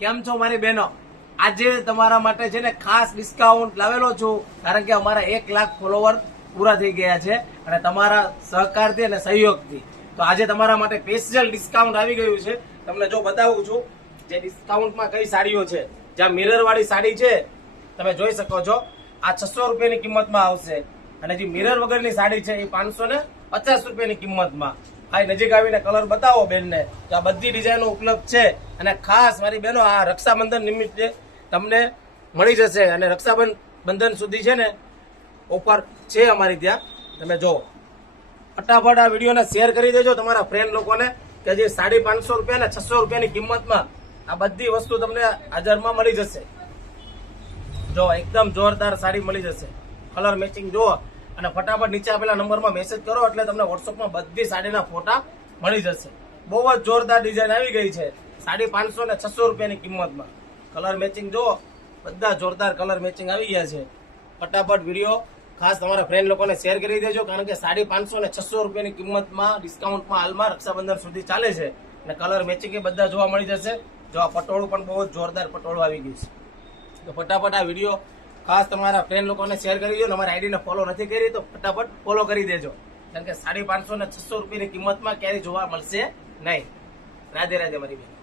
કેમ છો મારી બહેનો? આજે તમારા માટે છે ને ખાસ ડિસ્કાઉન્ટ લાવેલો છું, કારણ કે અમારા 1 લાખ ફોલોવર પૂરા થઈ ગયા છે અને તમારા સહકારથી અને સહયોગથી. તો આજે તમારા માટે સ્પેશિયલ ડિસ્કાઉન્ટ આવી ગયું છે. તમને જો બતાવું છું જે ડિસ્કાઉન્ટમાં કઈ સાડીઓ છે. જ્યાં મિરર વાળી સાડી છે તમે જોઈ શકો છો, આ 600 રૂપિયાની કિંમતમાં આવશે અને જે મિરર વગરની સાડી છે એ 550 રૂપિયાની કિંમતમાં. આ નજીક આવીને કલર બતાવો બેનને. તો આ બધી ડિઝાઇનો ઉપલબ્ધ છે અને ખાસ મારી બહેનો આ રક્ષાબંધન નિમિત્તે તમને મળી જશે અને રક્ષાબંધન સુધી છે ને ઓફર છે અમારી ત્યાં. તમે જો ફટાફટ આ વિડીયોને શેર કરી દેજો તમારા ફ્રેન્ડ લોકોને કે જે 550 રૂપિયા ને 600 રૂપિયાની કિંમતમાં આ બધી વસ્તુ તમને હાજરમાં મળી જશે. જો એકદમ જોરદાર સાડી મળી જશે, કલર મેચિંગ જુઓ અને ફટાફટ નીચે આપેલા નંબરમાં મેસેજ કરો એટલે તમને વોટ્સઅપમાં બધી સાડીના ફોટા મળી જશે. બહુ જ જોરદાર ડિઝાઇન આવી ગઈ છે 550 ને 600 રૂપિયાની કિંમતમાં. કલર મેચિંગ જુઓ, બધા જોરદાર કલર મેચિંગ આવી ગયા છે. ફટાફટ વિડીયો ખાસ તમારા ફ્રેન્ડ લોકોને શેર કરી દેજો, કારણ કે 550 ને 600 રૂપિયાની કિંમતમાં ડિસ્કાઉન્ટમાં હાલમાં રક્ષાબંધન સુધી ચાલે છે અને કલર મેચિંગ એ બધા જોવા મળી જશે. જો આ પટોળું પણ બહુ જ જોરદાર પટોળું આવી ગયું છે. તો ફટાફટ આ વિડીયો ખાસ તમારા ફ્રેન્ડ લોકોને શેર કરી દો. અમારી આઈડીને ફોલો નથી કરી તો ફટાફટ ફોલો કરી દેજો, કારણ કે 550 ને 600 રૂપિયાની કિંમતમાં ક્યારેય જોવા મળશે નહીં. રાધે રાધે મારી બેન.